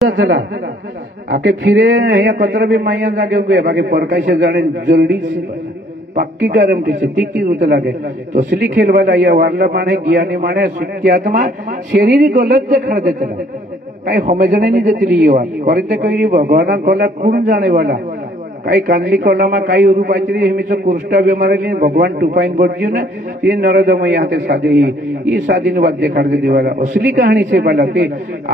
चला आके फिरे या कचरा भी माइया जागे हुए बाकी परकाई से जाने जल्दी से पक्की गारंटी से तीखी उतर लगे तो असली खेल वाला या वारला माने ज्ञानी माने शिक्षात्मा शरीर गलत देखा देते कई समझने नहीं देती ये बात करते कहीं भगवान कला कौन जाने वाला कई कांडली कला में कई उरु पाचरी हमेशा कुष्ठा बीमार भगवान टूपाइन बढ़ियो ना ये नरदम यहाँ ते शादी ये शादी ने बात देखा देती वाला असली कहानी से वाला ते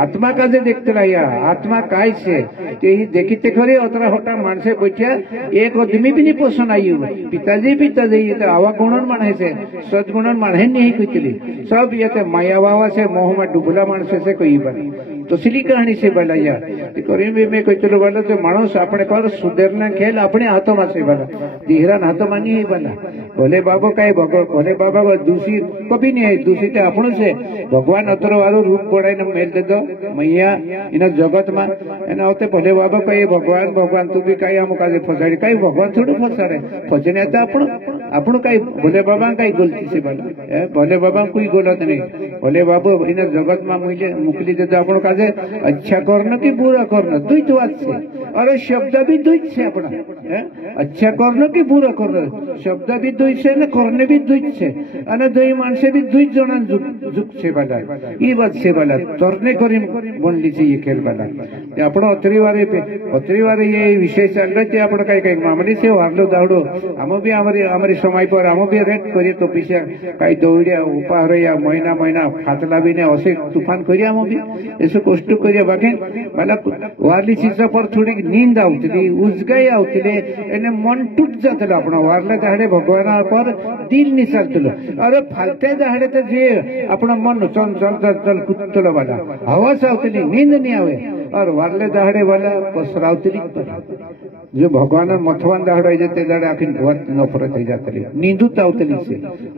आत्मा का जे देखते रहा आत्मा काय से ते ही देखते खरे अतरा होटा मानसे बैठा एक आदमी भी नहीं पसंद आई पिताजी ये तो आवा गुणन माने से सदगुणन माने नहीं कुचली सब ये तो माया बाबा से मोह में डूबला मानसे से कोई बने तो सिली कहानी से बलाया करीम में कोई चलो वाला तो मानस अपने कर सुधरना खेल अपने हाथों में से बना धीरन हाथों में नहीं बना भोले बाबा का भोले बाबा दूसरी कभी नहीं है दूसरी तो अपनों से भगवान अतर वालों रूप बढ़ाई न मेल दे दो मैया इन जगत में एना होते भोले बाबा का ये भगवान तू भी कई हम काजे फसाड़ी कई भगवान थोड़ी फसाड़े फसने आता आपण कई भोले बाबा कई गलती से बना भोले बाबा कोई गलत नहीं भोले बाबा इन जगत में मुझे मुकली देते आपण काजे अच्छा करना कि बुरा करना द्वैत बात से और शब्द भी द्वैत से अपना अच्छा करना कि बुरा करना शब्द भी द्वैत से न करने भी द्वैत से अने दुई मानसे भी द्वैत जन जुग से वाला ये बात से वाला तोरने करी बनली से ये खेल वाला आपण अतरीवारे ये विषय चल रहे थे आपण कई कई मामले से वारलो दावड़ो हम भी हमारी समय पर हम भी रेट करिए तो पीछे कई दौड़िया उपहार या महीना खातला भी ने असे तूफान करिए हम भी ऐसे कष्ट करिए बाकी मतलब वारली चीज पर थोड़ी नींद आउतली उजगाई आउतले एने मन टूट जातलो आपण वारले दाडे भगवान पर दिल नहीं चलतलो अरे फालते दाडे तो जे आपण मन चल कुत्तलो वाला हवा आउतली नींद नहीं आवे और वारले दाडे वाला कसराउतली जो भगवान मथवान दाहड़ जाते दाड़े आखिर बहुत नफरत हो जाती नींदू तावतली से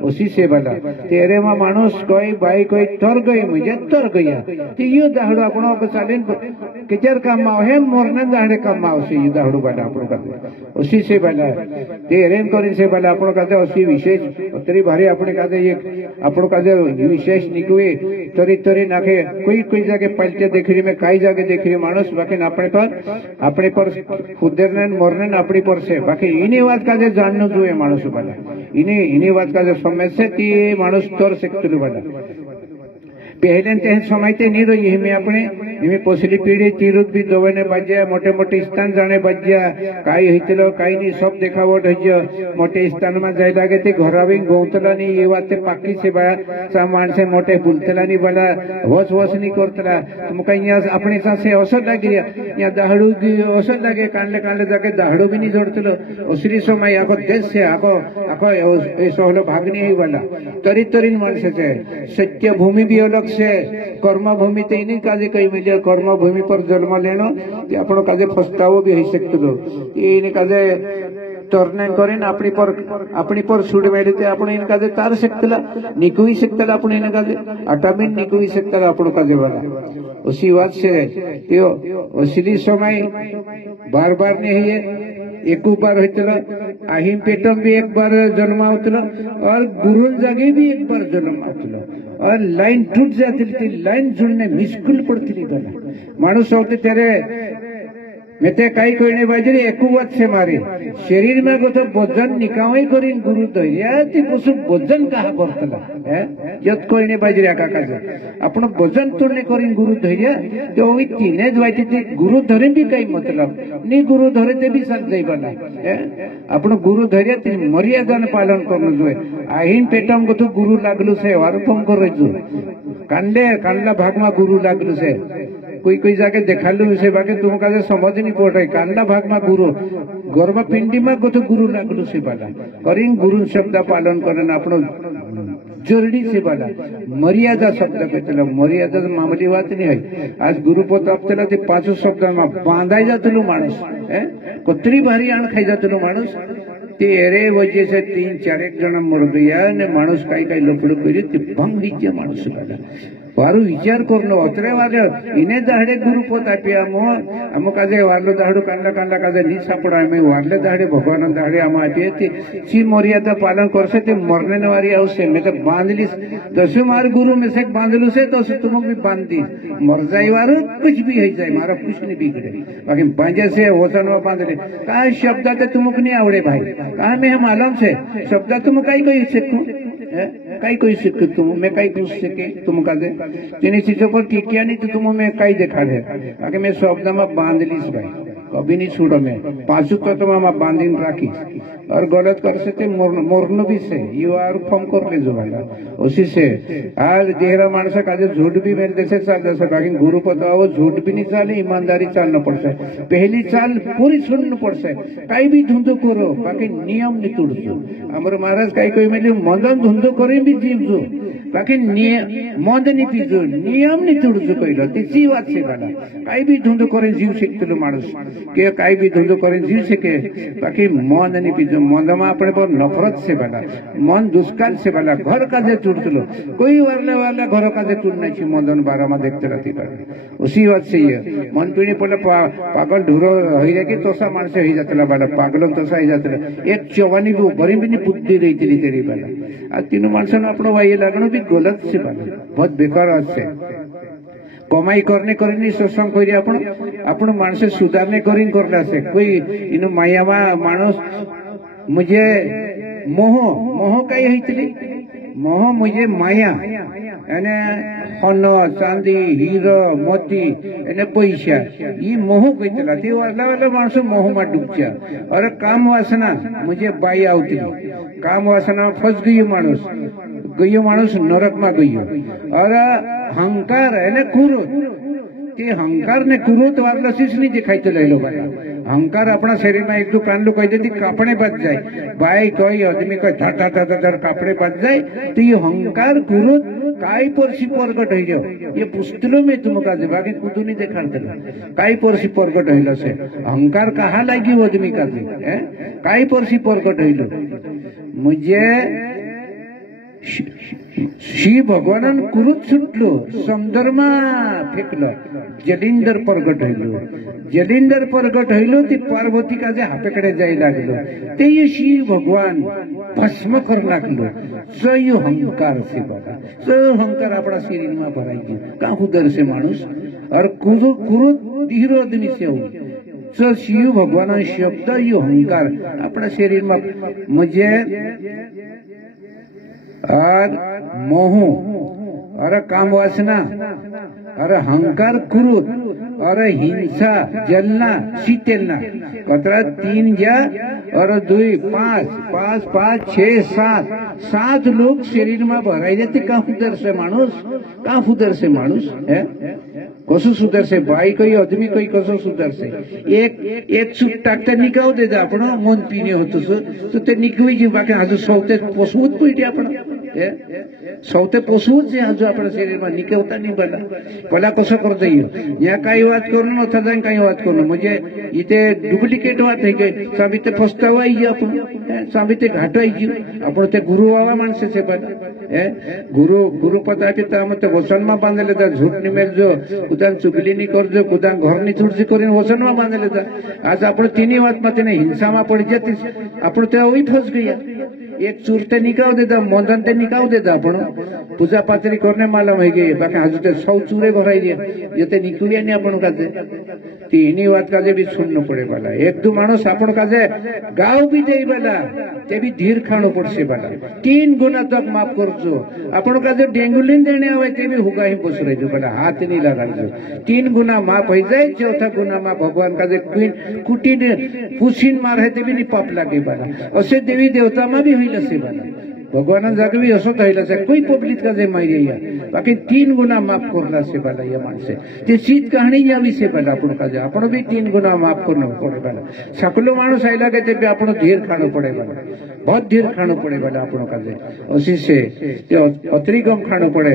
उसी से वाला तेरे में मानुष कोई बाई कोई तर गई मुझे तर गया तो यो दाहड़ अपना बचाले किचर काम है मोरने दाहड़े काम से ये दाहड़ वाला अपन का उसी से वाला तेरे करी से वाला अपन का उसी विशेष उतरी भारी अपने का ये अपन का विशेष निकुए तरी नाखे कोई जगह पलटे देख रही में कई जगह देख रही मानुष बाकी अपने पर खुदरने मरने अपनी पर से बाकी इन्हीं बात का जो जानना जो है मानुष वाला इन्हीं बात का जो समस्या थी मानुष तोर सकते वाला पहले ते समझते नहीं रही हमें अपने हमें पोसली पीढ़ी तीरुत भी दोवेने बज्या मोटे स्थान जाने बज्या काई हितलो काई नहीं सब देखावट हज्य मोटे स्थान में जाय लागे ते घरावी गौतला नहीं ये बात पाकी से बा सामान से मोटे बुलतला नहीं वाला वस नहीं करतला तुम कहीं अपने साथ से असर लगी या दाहड़ू की असर लगे कांडले जाके दाहड़ू भी नहीं जोड़तलो उसरी समय आको देश से आको ए सोहलो भागनी ही वाला तरी मानसे से सत्य भूमि भी अलग से कर्मभूमि तो इन्हीं काजे कई मिले कर्मभूमि पर जन्म लेनो कि आपण काजे फस्तावो भी हो सकतो ये इन्हीं काजे तोरने करें अपनी पर सुड़ मेड़ते आपण इन काजे तार सकतला निकुई सकतला आपण इन काजे अटामिन निकुई सकतला आपण काजे वाला उसी बात से त्यो असली समय बार नहीं है एक बार होतलो आहिम पेटम भी एक बार जन्म होतलो और गुरुल जागे भी एक बार जन्म होतलो और लाइन टूट जाती थी लाइन जुड़ने मुश्किल पड़ती थी मानुष होते तेरे मेते कई कोई नहीं बाजरी एक बात से मारी शरीर में को तो वजन निकावई करी गुरु धैर्या ती पशु वजन कहा करतला यत कोई नहीं बाजरी आका काज आपण वजन तोड़ने करी गुरु धैर्या तो ओई तीने द्वाइते थी गुरु धरे भी कई मतलब नी गुरु धरे ते भी सक जाई बना आपण गुरु धैर्या ती मर्यादा पालन करनो जोए आहिन पेटम को तो गुरु लागलु से वारफम कर जो कांडला भाग में गुरु लागलु से कोई जाके देखालु से बाके तुम का समझ नहीं पड़ रही कांडला भाग में गुरु गर्भ पिंडी में को तो गुरु लागलु से बाला करी गुरु शब्द पालन करन आपण जरूरी से बाला मर्यादा शब्द कहते मर्यादा मामूली बात नहीं है आज गुरु प्रताप चला 5 शब्द में बांधाई जातलु मानुष कतरी भारी आण खाई जातलु मानुष तेरे वजह से 3-4 जन मर गया ने मानुष कई लफड़ कर भंग मानुष वारू विचार करणं अतरे वाले इने दाहडे गुरुपत आपी आम काजे वारलो दाहडू कांडा कांडा काजे नी सापड़ा आम वारले दाहडे भगवान दाहडे आम आपी ची मर्यादा पालन करसे ते मरने वारी आवश्य मैं तो बांधली दस मार गुरु में से बांधलू से तो तुम भी बांध दी मर जाए वारू कुछ भी हो जाए मारा कुछ नहीं बिगड़े बाकी बांझे से वचन बांधले का शब्द तुमको नहीं आवड़े भाई कहा मैं मालूम से शब्द तुम कई कोई सीखू कई कोई सीख तुम मैं कई कुछ सीखे तुम का दे तीन चीजों पर टिकिया नहीं तो तुम मैं कई देखा दे आगे मैं शब्द में बांध लीस भाई कभी नहीं छूटो मैं पांचों तो मैं बांधी राखी और गलत कर सकते मोरन भी से यू आर फॉर्म कर ले जो भाई उसी से आज देहरा मानस का झूठ भी मेरे देश चाल जैसा बाकी गुरु पता वो झूठ भी नहीं चाले ईमानदारी चालना पड़ता है पहली चाल पूरी सुनना पड़ता है कई भी धुंधो करो बाकी नियम नहीं तोड़ो हमारे महाराज कई कोई मिले मदन धुंधो करे भी जीवजो बाकी मद नहीं पीजो नियम नहीं तोड़ो कहलो तीसरी बात से वाला कई भी धुंधो करे जीव सीखते मानुष के कई भी धुंधो करे जीव सीखे बाकी मद नहीं पीजो मद में अपने पर नफरत से वाला मन दुष्काल से वाला घर का जे टूटलो कोई वारने वाला घर का जे टूटना चाहिए मदन बारह में देखते रहती पारे उसी बात से ये मन पीढ़ी पड़े पागल ढूरो हो जाए तोसा मानस हो जाता वाला पागल तोसा हो जाता एक चौवानी भी बड़ी भी नहीं बुद्धि रही थी तेरी वाला आ तीनों मानस अपना भाई लगना भी गलत से वाला बहुत बेकार से कमाई करने करनी सत्संग कर आपण मानस सुधारने करी करला से कोई इन मायावा मानस मुझे मोह मोह कई होती मोह मुझे माया एने सोन चांदी हीरो मोती एने पैसा ये मोह कहला ती वाला वाला मानस मोह में डूबचा और काम वासना मुझे बाई आती काम वासना फंस गई मानुस नरक में गई और अहंकार एने क्रोध ते अहंकार ने क्रोध वाला चीज नहीं दिखाई तो ले लो भाई अहंकार अपना शरीर में एक दो कांडू कह देती कापड़े बच जाए भाई कोई आदमी का ठाटा ठाटा धर कापड़े बच जाए तो ये अहंकार क्रोध काई परसी प्रकट हो जाओ ये पुस्तलों में तुम का बाकी कुछ नहीं देखा काई परसी प्रकट हो से अहंकार कहा लगी आदमी का काई परसी प्रकट हो मुझे शिव भगवान क्रोध सुटलो समुद्रमा फेकल जलिंदर प्रगट हईलो जलिंदर प्रगट हईलो ती पार्वती का जे हाथकडे जाई लागलो ते ये शिव भगवान भस्म कर लागलो सो यो अहंकार से बड़ा सो अहंकार अपना शरीर में भराई गयो का उधर से मानुष और क्रोध धीरो आदमी से हो सो शिव भगवान शब्द यो अहंकार अपना शरीर में मुझे और मोह और काम वासना और अहंकार क्रोध और हिंसा जलना शीतलना कतरा तीन जा और दुई पांच पांच पांच छह सात लोग शरीर में भराई जाते का उधर से मानुष है कसो सुधर से भाई कोई आदमी कोई कसो सुधर से एक सूट टाकता निकाव दे दा आपण मन पीने होतो तो ते निकवी जी बाकी आज सौते पशुत पीटे आपण सौते पशुत जे आज आपण शरीर में निकवता नहीं बला कला कसो करते या काही बात करून नथा जाय काही बात करून म्हणजे इथे डुप्लिकेट बात है के साबिते फसतावाई जी आपण साबिते घाटाई जी आपण ते गुरु बाबा माणसे से बला गुरु पता के मत वचन में बांधले था झूठ नहीं मेल जो कुदान चुगली नहीं कर जो कुदान घर नहीं चुड़सी कर वचन में बांधले था आज आपण तीनही बात मत हिंसा में पड़ जाती आपण ते वही फंस गया एक चूर ते निकाव देता मदन ते निकाव देता आपण पूजा पात्री करने मालूम है गई बाकी आज ते 100 चूरे भराई दिया ये ते निकलिया नहीं आपण काजे तीनही बात काजे भी सुनना पड़े वाला एक दो मानुस आपण काजे गाव भी देई वाला ते भी धीर खानो पड़से वाला 3 गुना तक माफ करजो आपण काजे डेंगुलिन देने आवे ते भी हुगा ही बस रही जो वाला हाथ नहीं लगाजो 3 गुना माफ हो जाए चौथा गुना माफ भगवान काजे कुटी ने पुछिन मार है ते भी नहीं पाप लागे वाला असे देवी देवता में भी होइला से वाला भगवान जाके भी असत होइला से कोई पब्लिक का जे मारिया या बाकी 3 गुना माफ करला से वाला ये मानसे ते सीत कहानी या विषय वाला आपण का जे आपण भी 3 गुना माफ करनो पड़े वाला सकलो मानुस आइला के ते आपण धीर खानो पड़े वाला बहुत धीर खानो पड़े वाला आपण का जे उसी से ते अतिरिकम खानो पड़े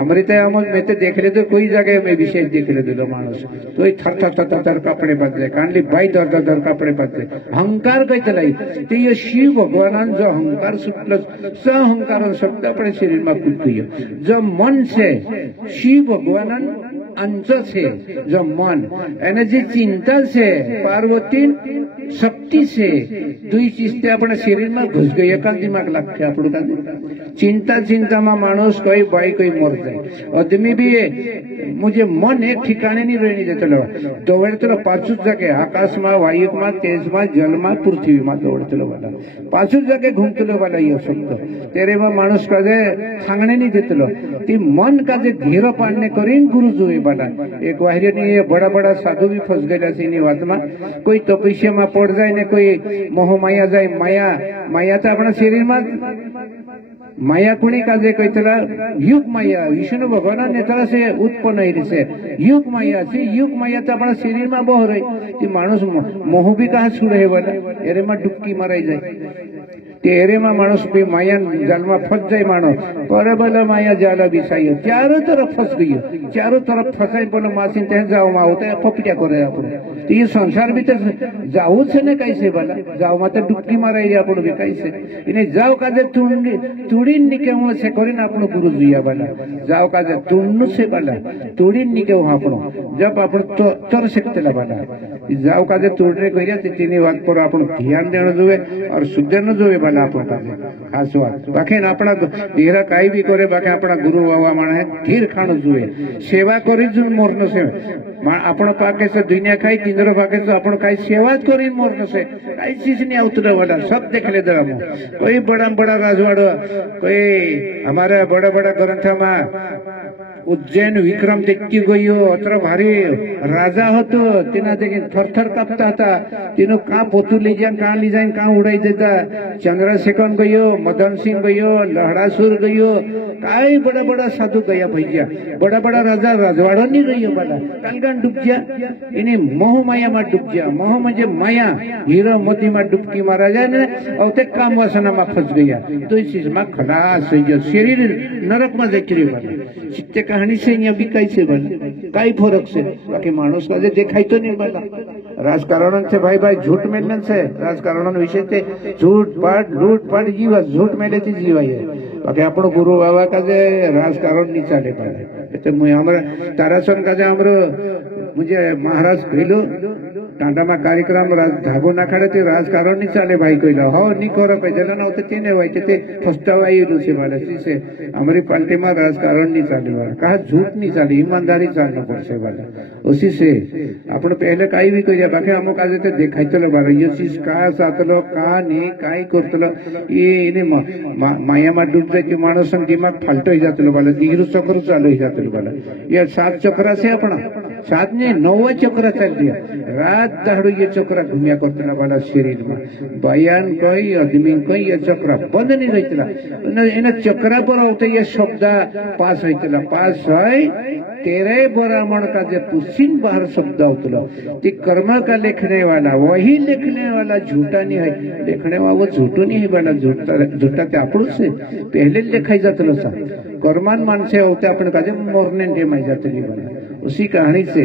अमृत अमल में ते देख ले तो कोई जगह में विशेष देख ले दो मानुस तो ई थर थर थर थर कपड़े बदले कांडली बाई दर दर कपड़े बदले अहंकार कई तलाई ते ये शिव भगवान जो अहंकार सुटल सहंकार शब्द अपने शरीर में कूद गई। जो मन से शिव भगवान अंश से, जो मन यानी जी चिंता से पार्वती शक्ति से दुई चीज अपने शरीर में घुस गई। एक दिमाग लक्ष्य आप चिंता चिंता में मानुष कोई बाई कोई मर जाए। आदमी भी मुझे मन एक ठिकाने नहीं रहने देते दौड़ते पांचों जगह आकाश में, वायु में, तेज में, जल में, पृथ्वी में दौड़ते वाला पांचों जगह घूमते वाला ये शब्द तेरे में मानुष का सांगने नहीं देते ती मन का घेरो पाड़ने करीन गुरु जो वाला एक वाहिर नहीं बड़ा बड़ा साधु भी फंस गए बात में। कोई तपस्या में पड़ जाए ने कोई मोह माया जाए। माया माया तो अपना शरीर में माया कुणी काजे कहतला युग माया विष्णु भगवान ने तरह से उत्पन्न से युग माया से युग माया तो अपना शरीर में बह रही कि मानुष मोह भी कहा छुड़े वाला एरे में डुबकी मराई जाए तेरे में मानुष भी माया जाल में फंस जाए। मानो पर बोला माया जाला बिछाई चारों तरफ फंस गई। चारों तरफ फंसाई बोलो मासी तह जाओ माँ होता है फपिया करे आप तो ये संसार भी तो जाऊ से न कैसे बोला जाओ माँ तो डुबकी माराई आप भी कैसे इन्हें जाओ का तुड़ी निके से करी ना अपनो गुरु दिया बोला जाओ का तुड़नु से बोला तुड़ी निके अपनो जब अपन तर सकते बोला जाओ का तुड़ने कह तीन बात पर अपन ध्यान देना जोए और सुधरना जोए बोला खास बात बाकी अपना धीरा कई भी करे बाकी अपना गुरु बाबा माने धीर खाणु जुए सेवा करी मोरन से आपण पाके से दुनिया खाई तिंद्र पाके से आपण कई सेवा करी मोरन से कई चीज नहीं उतरे वाला सब देख ले दे कोई बड़ा बड़ा राजवाड़ा कोई हमारे बड़ा बड़ा ग्रंथ में उज्जैन विक्रम देखी गयो अत्र भारी राजा होतो तिना देखिन थरथर कापता था तीनों कहाँ पोतू ले जाए कहाँ ले जाए कहाँ उड़ाई देता चंद्रशेखर गयो मदन सिंह गयो लहड़ासुर गयो कई बड़ा बड़ा साधु गया भैया बड़ा बड़ा राजा राजवाड़ा नहीं गयो वाला कलगन डूब जा इन्हें मोह माया में डूब जा मोह म्हणजे माया हीरो मोती में डुबकी मारा जाए ना और ते काम वासना में फंस गया तो इस चीज में खलास हो गया शरीर नरक में देखी वाला चित्ते कहानी से यहाँ भी कैसे बना कई फर्क से बाकी मानुष का देखाई तो नहीं बना राजकारण से भाई भाई झूठ मेलने से राजकारण विषय से झूठ पाठ लूट पाठ जीवा झूठ मेले थी जीवा है बाकी अपन गुरु बाबा का राजकारण नहीं चले पाए तारासन का मुझे महाराज कहलो टांडा में कार्यक्रम धागो ना खाड़े ते राजकारण नहीं चाले भाई कहला हो नहीं करो कहला ना होते तीन भाई ते फस्तावाई से वाला से हमारी पार्टी में राजकारण नहीं चाले वाला कहा झूठ नहीं चाले ईमानदारी चालना पड़से वाला उसी से अपन पहले कई भी कह बाकी अमुक आज देखा चलो वाला ये चीज कहा सातलो कहा नहीं कई करतलो ये माया में डूब जाए कि मानस दिमाग फाल्टो ही जाते वाला धीरू चक्र चालू ही जाते वाला ये 7 चक्र से अपना 7 नहीं 9 चक्र चल दिया रात दाड़ू ये चक्र घूमिया करते वाला शरीर में बयान कही आदमी कही ये चक्र बंद नहीं रहता इन चक्र पर होते ये शब्द पास होता पास है तेरे ब्राह्मण का जो पुष्चिन बाहर शब्द होता ती कर्म का लिखने वाला वही लिखने वाला झूठा नहीं है लिखने वाला वो झूठो नहीं है वाला झूठा ते आपण से पहले लिखाई जाते सा कर्मान मानसे होते अपन का मोरने टेमाई जाते उसी कहानी से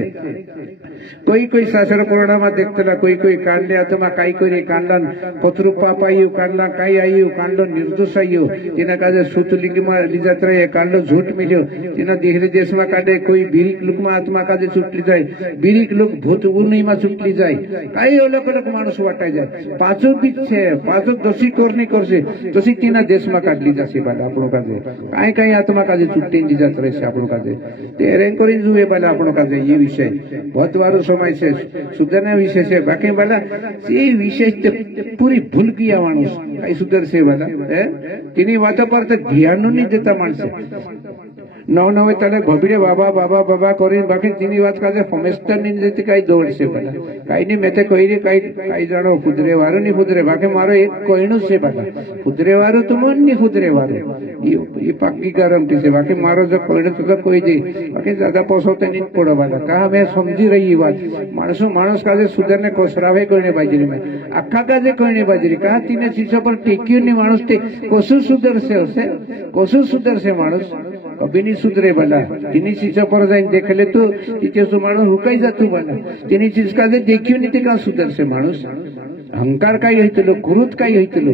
कोई शास्त्र पुराण में देखता कोई कांडे अथवा कई कोई कांडन कतरु पाप आयु कांडला कई आयु कांडो निर्दोष आयु तिना का सूत लिंग में लीजात रहे कांडो झूठ मिलो तिना देहरी देश में काटे कोई बीरिक लुक में आत्मा का छुटली जाए बीरिक लुक भूत उन्हीं में छुटली जाए कई अलग अलग मानुष वाटा जाए पांचों बीच से पांचों दोषी करनी कर से दोषी तिना देश में काट ली जाए बाला आपनों का कई कई आत्मा का छुट्टी लीजात रहे आपनों का तेरे करी जुए बाला आपनों का ये विषय बहुत बार समय से सुधरना विषय से बाकी वाला ये विषय पूरी भूल किया मानुष कई सुधर से वाला तीनी बातों पर तो ध्यान नहीं देता मानस नव नवे तले भबीरे बाबा बाबा बाबा करी बाकी तीनी बात का फमेस्टर नहीं देती कई दौड़ से वाला कई नहीं मैं कही रे कई जानो खुदरे वारो नहीं खुदरे बाकी मारो एक कहणु से वाला खुदरे वारो तो मन नहीं खुदरे वारो ये पक्की गारंटी से बाकी मारो जो कहणु तो कोई दे बाकी ज्यादा पोसोते नहीं पड़ो वाला कहा मैं समझी रही बात मानस का सुधरने कोसरावे कहने बाजरी में अखा का कहने बाजरी कहा तीन चीजों पर टेक्यू नहीं मानुष थे कोसु सुधर से उसे कोसु सुधर से मानुष कभी नहीं सुधरे वाला तीन चीजों पर जाए देख ले तो तीन मानुष रुकाई जातो वाला तीन चीज का देखियो नहीं कहा सुधर से मानुष अहंकार काही होइतलो क्रोध काही होइतलो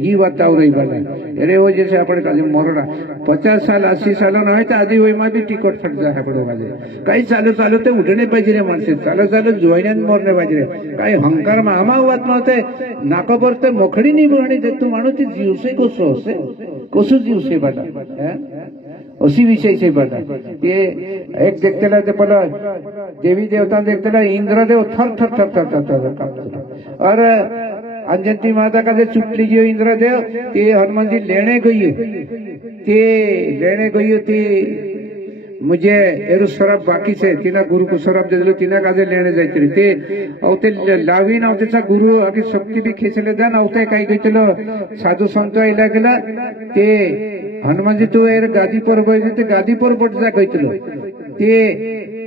ये बात आव रही बाला अरे वो जैसे अपन काजे मरना 50 साल 80 साल न होय तो आधी वय मा भी टिकट फट जाय आपण काजे काही चालू चालू ते उठणे पाहिजे रे माणसे चालू चालू जोयण्यान मरणे पाहिजे रे काही अहंकार मा आमा वात नव्हते नाका परते मोखडी नि बहणी ते तू माणूस ती जीवसे कसो असे कसो जीवसे बाला उसी विषय से बता ये एक देखते ला ते पला देवी देवता देखते ला इंद्रदेव थर थर थर थर थर थर कांपते और अंजंती माता का जो चुटली जो इंद्रदेव ते हनुमान जी लेने गई ते मुझे एरो शराब बाकी से तीना गुरु को शराब दे दिलो तीना काजे लेने जायतरी ते औते लावीन औतेचा गुरु आगे शक्ती भी खेचले दान औते काही गइतलो साधू संत आइला गेला ते हनुमान जी तू एर गादी पर बैठे ते गादी पर बट जा गइतलो ते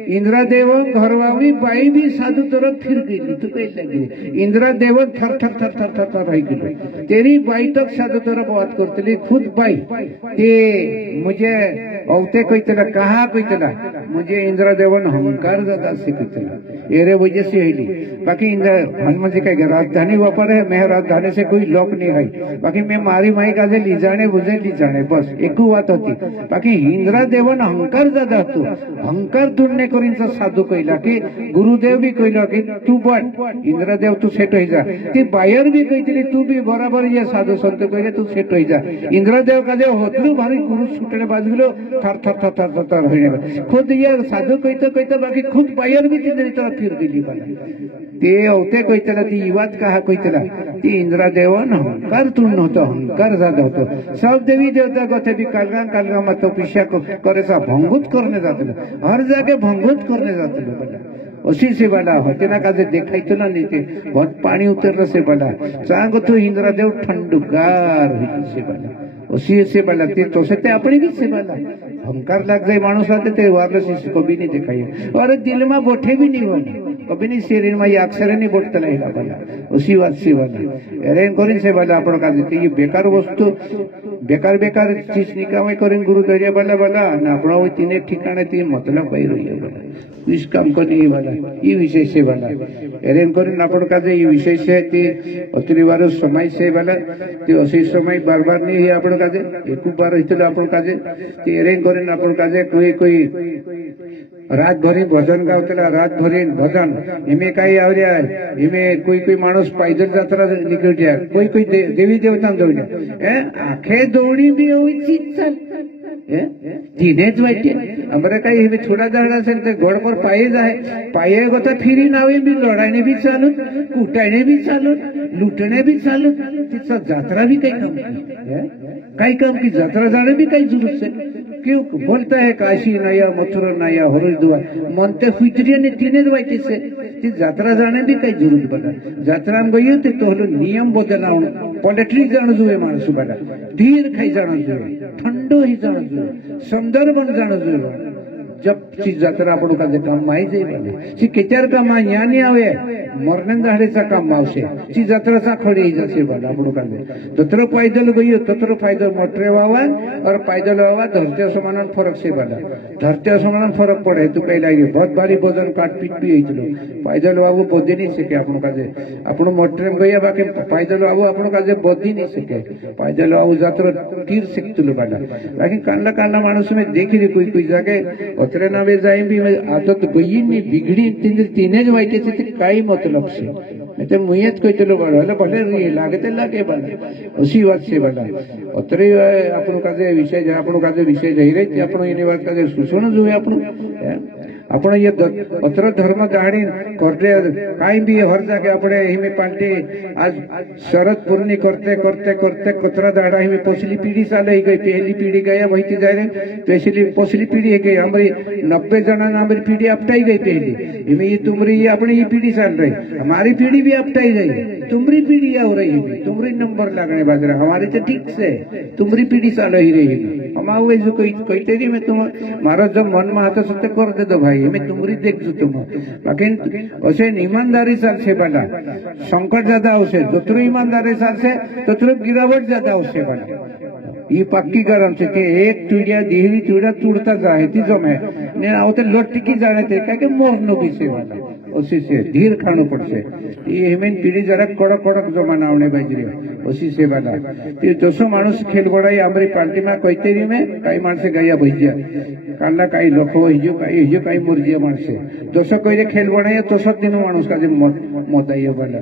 इंद्रदेव घरवावी बाई भी साधु तरफ फिर गई तू कह लगी इंद्रदेव थर थर थर थर थर थर रह गई तेरी बाई तक साधु तरफ बात करते खुद बाई ते मुझे औते कोई तला कहा कोई तला मुझे इंद्रदेवन अहंकार ज्यादा से कोई तला एरे वजह से हिली बाकी हनुमान जी का राजधानी वापर है मैं राजधानी से कोई लोक नहीं है बाकी मैं मारी माई का ली जाने बुझे ली जाने बस एक बात होती बाकी इंद्रदेवन अहंकार ज्यादा तो अहंकार दूरने करीनचा साधू कहला की गुरुदेव भी कहला की तू बट इंद्रदेव तू सेट हो जा ती बायर भी कहती तू भी बराबर ये साधू संत कहले तू सेट हो जा इंद्रदेव का जो होतलू भारी गुरु छुटने बाजूलो थर थर थर थर थर रहने खुद ये साधू कहते बाकी खुद बायर भी तिने तरफ फिर गेली मला ते होते कहतला ती इवात कहा कहतला ती इंद्रदेवन अहंकार तू नव्हतं अहंकार ज्यादा होतं सब देवी देवता कथे भी कालगा मत पिशा करेसा भंगुत करने जाते हर जगह भंगुत करने जाते उसी से बना होते ना काजे देखा तो ना नीचे बहुत पानी उतर से बना चांग तो इंद्रदेव ठंडुगार से बना उसी से बना तो से अपनी भी से बना अहंकार लग जाए मानुस आते थे वापस इसको भी नहीं दिखाई और दिल में बोठे भी नहीं बने कभी नहीं शरीर में ये अक्षर नहीं बोटता नहीं बना उसी बात से बना अरेन करीन से बना अपन का देते ये बेकार वस्तु बेकार बेकार चीज निकामे करीन गुरु दरिया बना बना ना अपना वो तीन ठिकाने तीन मतलब पाई रही है बना इस काम को नहीं बना ये विषय से बना अरेन करीन अपन का ये विषय से ती अतरी बार समय से बना ती उसी समय बार बार नहीं है अपन का एक बार इतने अपन का ती अरेन करीन अपन का कोई रात भरी भजन गावतला रात भरी भजन इमे काही आवड्या इमे कोई माणूस पैदल यात्रा निकळत्या कोई देवी देवता दौड्या आखे दौडी भी होईची चल तीनेच वाईट हमारा काही हे थोडा झाड असेल तर गोड पर पाये जाय पाये गोता फिरी नावे भी लढाईने भी चालू कुटाईने भी चालू लुटणे भी चालू तिचा यात्रा भी काही काम की यात्रा जाणे भी काही जरूरत है क्यों बोलता है काशी नया मथुरा नया हरिद्वार मनते हुईतरिया ने तीने वाईट से ती यात्रा जाने भी काही जरूरत बना यात्रा गई ते तो नियम बदलाव पॉलिटिक्स जान जुए माणस बना धीर खाई जान जुए ठंडो ही जान जुए संदर्भ जान जुए जब चीज यात्रा आपण का काम आई जाए बने सी केचार काम यानी आवे मरने दाढेचा काम आवशे ची यात्राचा खडी जसे बना आपण का तत्र पैदल गयो तत्र पैदल मोटरे वावा और पैदल वावा धरती समान फरक से बना धरती समान फरक पड़े तू कई लागे बहुत भारी वजन काट पीट भी होइतलो पैदल वावो बोधी नहीं सके आपण का आपण मोटरे गया बाकी पैदल वावो आपण का बोधी नहीं सके पैदल वावो यात्रा तीर सकतलो बना बाकी कांडा माणूस में देखी कोई जगह अतरे नावे जाए भी आदत गई नहीं बिगड़ी तीने जो वाइटे से काई मतलब से मैं तो मुयत कोई चलो बड़ा भले नहीं लागते लागे बना उसी बात से बना अतरे आपण का विषय आपण का विषय जाई रे आपण एनी बात का सुसण जो आपण आपण ये अत्र धर्म दाहडी करते काई भी हर जगह अपने हिमे पांटे आज शरद पूर्णी करते करते करते कतरा दाड़ा हिमे पछली पीढ़ी साल ही गई पहली पीढ़ी गया वही जाए रे पछली पीढ़ी है गई हमारी 90 जना हमारी पीढ़ी अपटाई गई पहली हिमे ये तुमरी ये अपनी ये पीढ़ी साल रही हमारी पीढ़ी भी अपटाई गई तुमरी पीढ़ी हो रही है तुमरी नंबर लगने बाज रहा हमारे तो ठीक से तुमरी पीढ़ी साल ही रही हमारे जो कोई तेरी में तुम मारा जब मन में आता सत्य कर दे दो भाई मैं तुमरी देख जो तुम बाकी असे ईमानदारी साल से बना संकट ज्यादा उसे जोतरो ईमानदारी साल से तोतरो गिरावट ज्यादा उसे बना ये पक्की गरम से कि एक टुड़िया देहरी टुड़ा तुड़ता जाए ती जमे ने आवते लोट टिकी जाने थे क्या कि मोर नो भी से बना उसी से धीर खानो पड़से ये हेमेन पीढ़ी जरा कड़क कड़क जमाना आने बाजरी उसी से वाला ये 200 मानुष खेल बड़ाई हमारी पार्टी में कहते भी में कई मानसे गया भैया काला कई लोक हिजो कई मुर्जिया मानसे 200 कोई खेल बड़ाई 200 दिन मानुष का मत आई वाला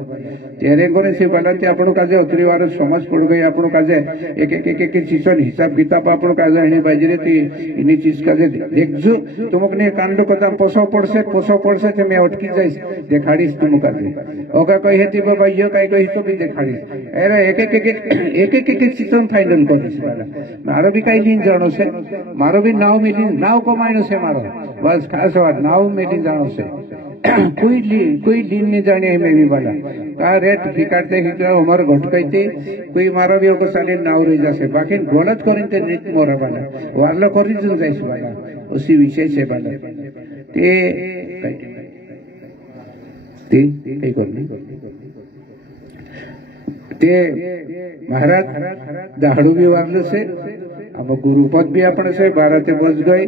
तेरे को से वाला ते आपण का उतरी वार समझ पड़ गई आपण का एक चीज हिसाब किताब आपण का एने बाजरे ती इनी चीज का देखजो तुमक ने कांड कदम पोसो पड़से ते मैं अटकी जाइस देखाड़ीस तुमका ओका कहि हेती बाबा यो काई कहि तो भी देखाड़ीस अरे एक चीज फाइनल करिस वाला मारो भी काई दिन जानो से मारो भी नाव मिली नाव कमाइनो से मारो बस खास बात नाव मिली जानो से कोई दिन नहीं जाने में भी वाला का रेट फिकाते हिकरा उमर घटकैते कोई मारो भी ओको साले नाव रही जासे बाकी गलत करिनते नित मोरा वाला वारलो करि जन जाइस वाला उसी विषय से वाला ते करनी ते महाराज दाड़ू भी वारलो से अब गुरुपद भी अपने से 12 ते बज गई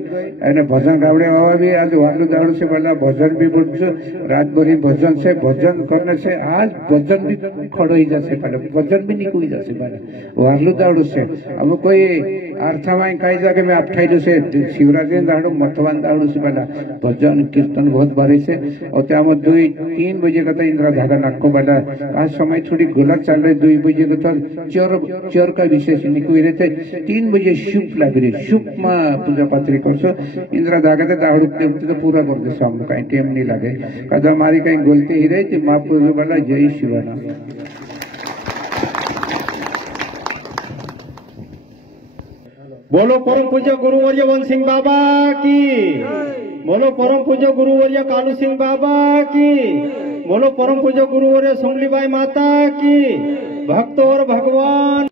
एने भजन गावड़े बाबा भी आज वारलो दाड़ू से वाला भजन भी बोलछो रात भरी भजन से भजन करने से आज भजन भी खड़ो ही जासे पहले भजन भी निकल जासे पहले वारलो दाड़ू से अब कोई अर्थवाई कई जगह में अठाई से शिवरात्रि दाड़ू मतवान दाड़ू से पहला भजन कीर्तन बहुत भारी से और त्या 2-3 बजे का तो इंदिरा धागा नाको वाला आज समय थोड़ी गलत चल रही 2 बजे का तो चोर का विशेष निकल रहते 3 बजे शुभ लग रही शुभ में पूजा पात्री करसो इंदिरा धागा तो दाड़ू तो पूरा कर दे सामने कहीं टाइम नहीं लगे कदा हमारी कहीं गलती ही रही माफ कर वाला जय शिवाना बोलो परम पूज्य गुरुवर्य वन सिंह बाबा की बोलो परम पूज्य गुरुवर्य कालू सिंह बाबा की बोलो परम पूज्य गुरुवर्य सुमलीबाई माता की भक्त और भगवान